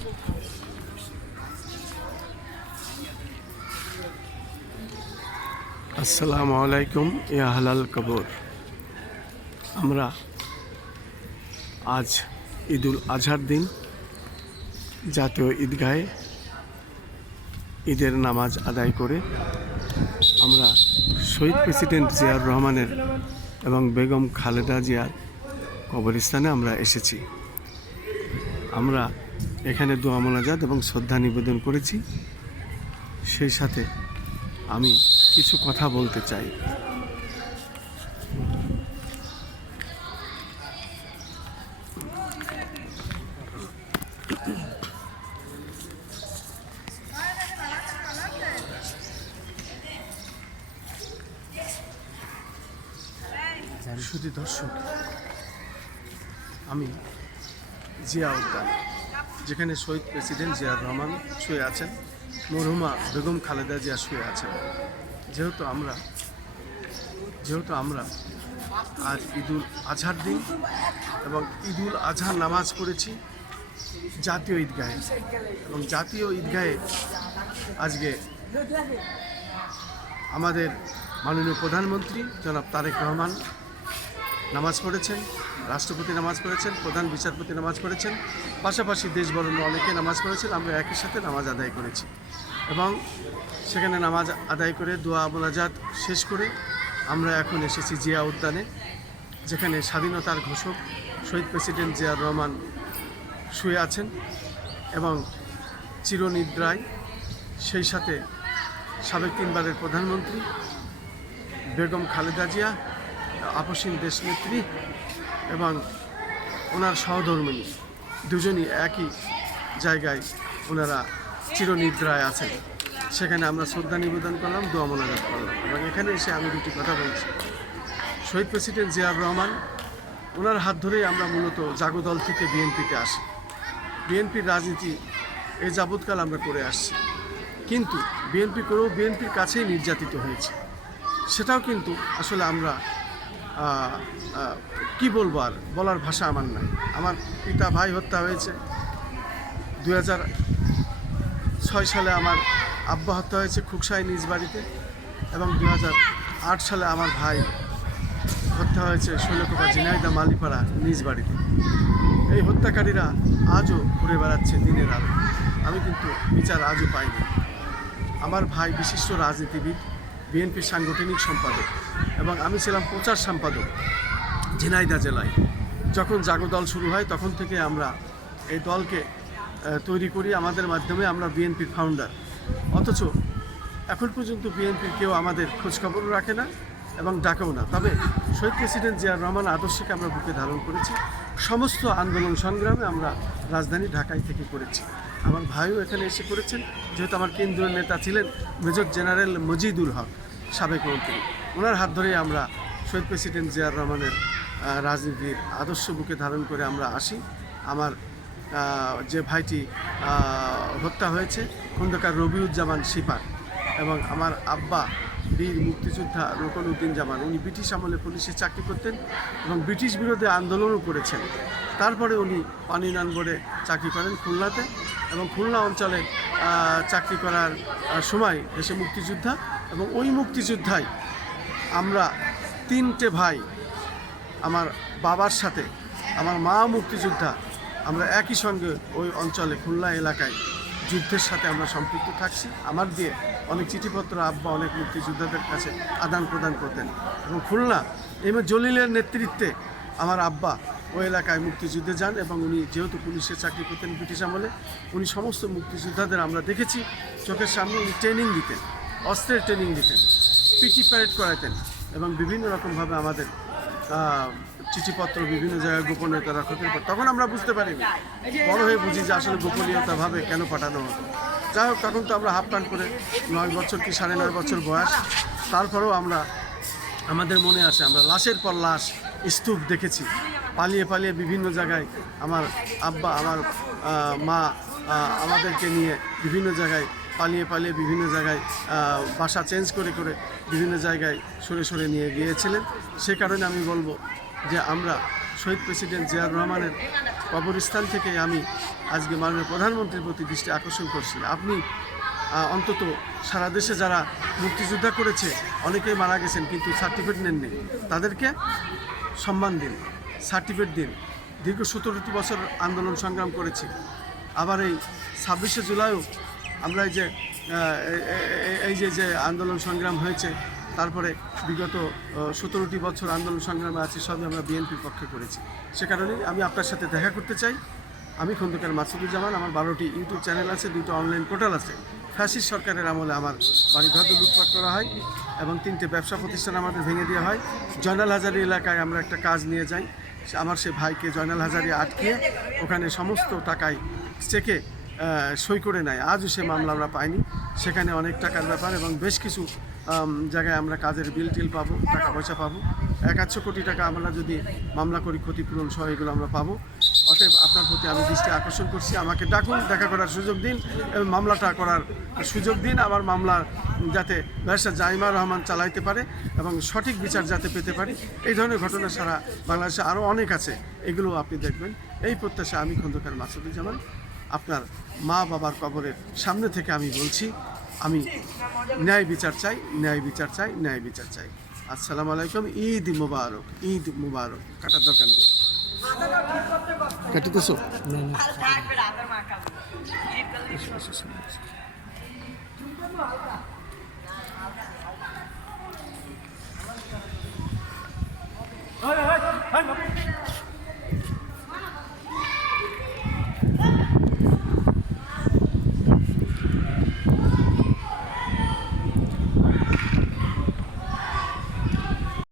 আসসালামু আলাইকুম ইয়া হালাল কবর। আমরা আজ ঈদুল আজহার দিন জাতীয় ঈদগাহে ঈদের নামাজ আদায় করে আমরা শহীদ প্রেসিডেন্ট জিয়াউর রহমানের এবং বেগম খালেদা জিয়ার কবরস্থানে আমরা এসেছি। আমরা এখানে দোয়া মোনাজাত এবং শ্রদ্ধা নিবেদন করেছি। সেই সাথে আমি কিছু কথা বলতে চাই। শুধু দর্শক, আমি জিয়া উদ্যান, যেখানে শহীদ প্রেসিডেন্ট জিয়াউর রহমান শুয়ে আছেন, মরহুমা বেগম খালেদা জিয়া শুয়ে আছেন। যেহেতু আমরা আজ ঈদুল আজহার দিন এবং ঈদুল আজহার নামাজ পড়েছি জাতীয় ঈদগাহে, এবং জাতীয় ঈদগাহে আজকে আমাদের মাননীয় প্রধানমন্ত্রী জনাব তারেক রহমান নামাজ পড়েছেন, রাষ্ট্রপতি নামাজ পড়েছেন, প্রধান বিচারপতি নামাজ পড়েছেন, পাশাপাশি দেশবরণ্য অনেকে নামাজ পড়েছেন। আমরা একই সাথে নামাজ আদায় করেছি এবং সেখানে নামাজ আদায় করে দোয়া মোনাজাত শেষ করে আমরা এখন এসেছি জিয়া উদ্যানে, যেখানে স্বাধীনতার ঘোষক শহীদ প্রেসিডেন্ট জিয়াউর রহমান শুয়ে আছেন এবং চিরনিদ্রায়। সেই সাথে সাবেক 3 বারের প্রধানমন্ত্রী বেগম খালেদা জিয়া, আপসীন দেশনেত্রী এবং ওনার সহধর্মিণী দুজনই একই জায়গায় ওনারা চিরনিদ্রায় আছেন। সেখানে আমরা শ্রদ্ধা নিবেদন করলাম, দোয়া মোনাজাত করলাম এবং এখানে এসে আমি দুটি কথা বলছি। শহীদ প্রেসিডেন্ট জিয়াউর রহমান, ওনার হাত ধরেই আমরা মূলত জাগদল থেকে বিএনপিতে আসি। বিএনপির রাজনীতি এই যাবৎকাল আমরা করে আসছি, কিন্তু বিএনপি করেও বিএনপির কাছেই নির্যাতিত হয়েছে। সেটাও কিন্তু আসলে আমরা কি বলবো, আর বলার ভাষা আমার নাই। আমার পিতা ভাই হত্যা হয়েছে 2006 সালে, আমার আব্বা হত্যা হয়েছে খুকসাই নিজ বাড়িতে, এবং 2008 সালে আমার ভাই হত্যা হয়েছে শৈলকুপা ঝিনাইদহ মালিপাড়া নিজ বাড়িতে। এই হত্যাকারীরা আজও ঘুরে বেড়াচ্ছে দিনের আলো। আমি কিন্তু বিচার আজও পাইনি। আমার ভাই বিশিষ্ট রাজনীতিবিদ, বিএনপির সাংগঠনিক সম্পাদক, এবং আমি ছিলাম প্রচার সম্পাদক ঝিনাইদহ জেলায়। যখন জাগদল শুরু হয় তখন থেকে আমরা এই দলকে তৈরি করি, আমাদের মাধ্যমে আমরা বিএনপির ফাউন্ডার। অথচ এখন পর্যন্ত বিএনপির কেউ আমাদের খোঁজখবরও রাখে না এবং ডাকেও না। তবে শহীদ প্রেসিডেন্ট জিয়াউর রহমান আদর্শকে আমরা বুকে ধারণ করেছি। সমস্ত আন্দোলন সংগ্রামে আমরা রাজধানী ঢাকায় থেকে করেছি। আমার ভাইও এখানে এসে করেছেন, যেহেতু আমার কেন্দ্রীয় নেতা ছিলেন মেজর জেনারেল মজিদুল হক, সাবেক মন্ত্রী। ওনার হাত ধরেই আমরা শহীদ প্রেসিডেন্ট জিয়াউর রহমানের রাজনীতির আদর্শ বুকে ধারণ করে আমরা আসি। আমার যে ভাইটি হত্যা হয়েছে খন্দকার রবিউজ্জামান সিপার, এবং আমার আব্বা বীর মুক্তিযোদ্ধা রোকন উদ্দিন জামান, উনি ব্রিটিশ আমলে পুলিশে চাকরি করতেন এবং ব্রিটিশ বিরোধী আন্দোলনও করেছেন। তারপরে উনি পানি উন্নয়ন বোর্ডে চাকরি করেন খুলনাতে, এবং খুলনা অঞ্চলে চাকরি করার সময় দেশে মুক্তিযোদ্ধা, এবং ওই মুক্তিযোদ্ধায় আমরা 3টে ভাই, আমার বাবার সাথে আমার মা মুক্তিযোদ্ধা, আমরা একই সঙ্গে ওই অঞ্চলে খুলনা এলাকায় যুদ্ধের সাথে আমরা সম্পৃক্ত থাকছি। আমার দিয়ে অনেক চিঠিপত্র আব্বা অনেক মুক্তিযোদ্ধাদের কাছে আদান প্রদান করতেন, এবং খুলনা এম এ জলিলের নেতৃত্বে আমার আব্বা ওই এলাকায় মুক্তিযুদ্ধে যান, এবং উনি যেহেতু পুলিশে চাকরি করতেন ব্রিটিশ আমলে, উনি সমস্ত মুক্তিযোদ্ধাদের আমরা দেখেছি চোখের সামনে। উনি ট্রেনিং দিতেন, অস্ত্রের ট্রেনিং দিতেন, পিটি প্যারেড করাতেন, এবং বিভিন্ন রকমভাবে আমাদের চিঠিপত্র বিভিন্ন জায়গায় গোপনীয়তা রক্ষা করে। তখন আমরা বুঝতে পারিনি, বড় হয়ে বুঝি যে আসলে গোপনীয়তাভাবে কেন পাঠানো হতো। যাই হোক, তখন তো আমরা হাফ প্যান্ট করে 9 বছর কি 9.5 বছর বয়স, তারপরেও আমাদের মনে আছে আমরা লাশের পর লাশ স্তূপ দেখেছি, পালিয়ে পালিয়ে বিভিন্ন জায়গায় আমার আব্বা আমার মা আমাদেরকে নিয়ে বিভিন্ন জায়গায় পালিয়ে পালিয়ে বিভিন্ন জায়গায় বাসা চেঞ্জ করে করে বিভিন্ন জায়গায় সরে সরে নিয়ে গিয়েছিলেন। সে কারণে আমি বলবো যে আমরা শহীদ প্রেসিডেন্ট জিয়াউর রহমানের কবরস্থান থেকে আমি আজকে মাননীয় প্রধানমন্ত্রীর প্রতি দৃষ্টি আকর্ষণ করছি। আপনি অন্তত সারা দেশে যারা মুক্তিযোদ্ধা করেছে, অনেকেই মারা গেছেন কিন্তু সার্টিফিকেট নেননি, তাদেরকে সম্মান দিন, সার্টিফিকেট দিন। দীর্ঘ 17টি বছর আন্দোলন সংগ্রাম করেছি। আবার এই 26শে জুলাইও আমরা এই যে আন্দোলন সংগ্রাম হয়েছে, তারপরে বিগত 17টি বছর আন্দোলন সংগ্রামে আছি, সবই আমরা বিএনপির পক্ষে করেছি। সে কারণেই আমি আপনার সাথে দেখা করতে চাই। আমি খন্দকার মাসুদুজ্জামান। আমার 12টি ইউটিউব চ্যানেল আছে, 2টো অনলাইন পোর্টাল আছে। ফ্যাসিস্ট সরকারের আমলে আমার বাড়িঘর লুটপাট করা হয় এবং 3টে ব্যবসা প্রতিষ্ঠান আমাদের ভেঙে দেওয়া হয়। জয়নাল হাজারি এলাকায় আমরা একটা কাজ নিয়ে যাই, আমার সে ভাইকে জয়নাল হাজারি আটকিয়ে ওখানে সমস্ত টাকায় চেকে সই করে নেয়। আজও সে মামলা আমরা পাইনি। সেখানে অনেক টাকার ব্যাপার এবং বেশ কিছু জায়গায় আমরা কাজের বিল টিল পাবো, টাকা পয়সা পাবো। 100 কোটি টাকা আমরা যদি মামলা করি, ক্ষতিপূরণ সহ এগুলো আমরা পাবো। অতএব আপনার প্রতি আমি দৃষ্টি আকর্ষণ করছি, আমাকে ডাকুন, দেখা করার সুযোগ দিন এবং মামলাটা করার সুযোগ দিন। আমার মামলা যাতে ব্যারিস্টার জাইমা রহমান চালাইতে পারে এবং সঠিক বিচার যাতে পেতে পারি। এই ধরনের ঘটনা সারা বাংলাদেশে আরও অনেক আছে, এগুলো আপনি দেখবেন। এই প্রত্যাশা আমি খন্দকার মাসুদুজ্জামান আপনার মা বাবার কবরের সামনে থেকে আমি বলছি, আমি ন্যায় বিচার চাই, ন্যায় বিচার চাই, ন্যায় বিচার চাই। আসসালামু আলাইকুম। ঈদ মুবারক, ঈদ মুবারক। কাটার দরকার নেই, কাটিতেছো? Hey, hey, hey, hey.